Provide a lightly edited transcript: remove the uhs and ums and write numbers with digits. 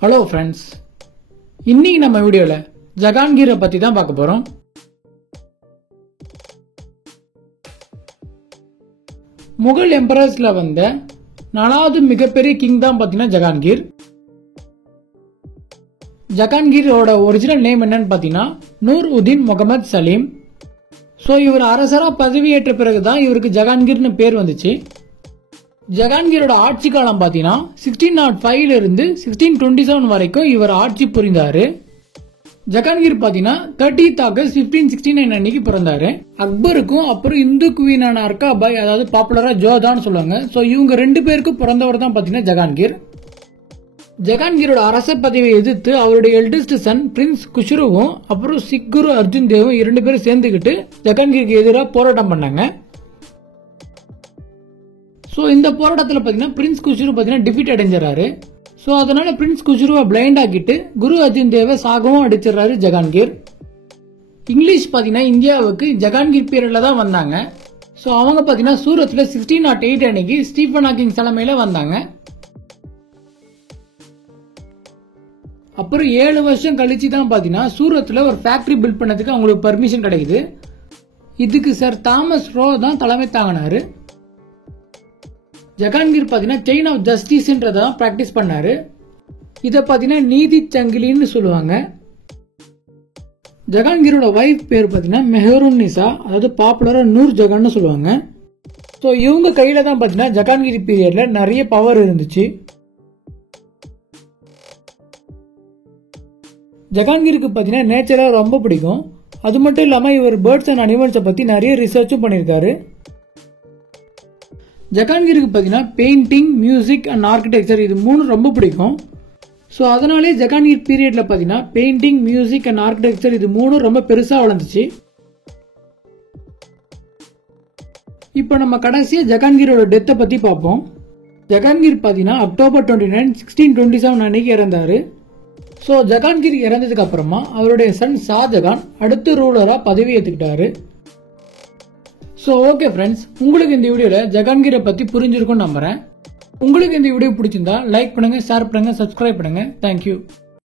Hello friends, இன்னைக்கு நம்ம வீடியோவில் ஜஹாங்கீரை பற்றி தான் பார்க்க போகிறோம். முகல் எம்பரர்ஸில் வந்த 4வது மிகப்பெரிய கிங் தான் பார்த்தீங்கன்னா ஜஹாங்கீர். ஜஹாங்கீரோட ஒரிஜினல் நேம் என்னன்னு பார்த்தீங்கன்னா நூர் உதீன் முகமது சலீம். ஸோ இவர் அரசராக பதவியேற்ற பிறகு தான் இவருக்கு ஜஹாங்கீர்னு பேர் வந்துச்சு. ஜஹாங்கீரோட ஆட்சி காலம் பார்த்தீங்கன்னா 1605 இருந்து 1627 வரைக்கும் இவர் ஆட்சி புரிந்தாரு. ஜஹாங்கீர் பார்த்தீங்கன்னா 30th ஆகஸ்ட் 1569 அன்னைக்கு பிறந்தாரு. அக்பருக்கும் அப்புறம் இந்து குவீனான அர்காபாய், அதாவது பாப்புலரா ஜோதான்னு சொல்லுவாங்க. ஸோ இவங்க 2 பேருக்கும் பிறந்தவர் தான் பார்த்தீங்கன்னா ஜஹாங்கீர். ஜஹாங்கீரோட அரச பதவியை எதிர்த்து அவருடைய எல்டஸ்ட் சன் பிரின்ஸ் குஷ்ருவும் அப்புறம் சிக் குரு அர்ஜுன் தேவும் 2 பேரும் சேர்ந்துக்கிட்டு ஜஹாங்கீருக்கு எதிராக போராட்டம் பண்ணாங்க. ஸோ இந்த போராட்டத்தில் பார்த்தீங்கன்னா பிரின்ஸ் குஷ்ரு பார்த்தீங்கன்னா டிஃபீட் அடைஞ்சிடறாரு. ஸோ அதனால பிரின்ஸ் குஷ்ருவை பிளைண்ட் ஆக்கிட்டு குரு அர்ஜுன் தேவை சாகவும் அடிச்சிடறாரு ஜஹாங்கீர். இங்கிலீஷ் பார்த்தீங்கன்னா இந்தியாவுக்கு ஜஹாங்கீர் பீரியட்ல தான் வந்தாங்க. ஸோ அவங்க பார்த்தீங்கன்னா சூரத்தில் 1608 அன்னைக்கு ஸ்டீஃபன் ஹாக்கிங் தலைமையில் வந்தாங்க. அப்புறம் 7 வருஷம் கழிச்சு தான் பார்த்தீங்கன்னா சூரத்தில் ஒரு ஃபேக்டரி பில்ட் பண்ணதுக்கு அவங்களுக்கு பர்மிஷன் கிடைக்குது. இதுக்கு சார் தாமஸ் ரோ தான் தலைமை தாங்கினாரு. ஜஹாங்கீர் பார்த்தீங்கன்னா செயின் ஆஃப் ஜஸ்டிஸ்ன்றத பிராக்டிஸ் பண்ணாரு. இதை பார்த்தீங்கன்னா நீதி சங்கிலின்னு சொல்லுவாங்க. ஜஹாங்கீரோட வைஃப் பேர் பார்த்தீங்கன்னா மெஹருன் நிசா, அதாவது பாப்புலரா நூர் ஜஹான்னு சொல்லுவாங்க. ஸோ இவங்க கையில தான் பார்த்தீங்கன்னா ஜஹாங்கீர் பீரியட்ல நிறைய பவர் இருந்துச்சு. ஜஹாங்கீருக்கு பார்த்தீங்கன்னா நேச்சரா ரொம்ப பிடிக்கும். அது மட்டும் இல்லாமல் இவர் பேர்ட்ஸ் அண்ட் அனிமல்ஸை பற்றி நிறைய ரிசர்ச்சும் பண்ணியிருக்காரு. ஜஹாங்கீருக்கு பார்த்தீங்கன்னா பெயிண்டிங், மியூசிக் அண்ட் ஆர்கிடெக்சர் இது 3 ரொம்ப பிடிக்கும். ஸோ அதனாலே ஜஹாங்கீர் பீரியட்ல பார்த்தீங்கன்னா பெயிண்டிங், மியூசிக் அண்ட் ஆர்கிடெக்சர் இது 3 ரொம்ப பெருசாக வளர்ந்துச்சு. இப்போ நம்ம கடைசியாக ஜஹாங்கீரோட டெத்தை பற்றி பார்ப்போம். ஜஹாங்கீர் பார்த்தீங்கன்னா அக்டோபர் 29, 1627 அன்னைக்கு இறந்தாரு. ஸோ ஜஹாங்கீர் இறந்ததுக்கு அப்புறமா அவருடைய சன் ஷாஜகான் அடுத்த ரூலராக பதவி ஏற்றுக்கிட்டாரு. ஸோ ஓகே ஃப்ரெண்ட்ஸ், உங்களுக்கு இந்த வீடியோவில் ஜஹாங்கீரை பற்றி புரிஞ்சிருக்கும்னு நம்புறேன். உங்களுக்கு இந்த வீடியோ பிடிச்சிருந்தா லைக் பண்ணுங்க, ஷேர் பண்ணுங்க, சப்ஸ்கிரைப் பண்ணுங்க. தேங்க்யூ.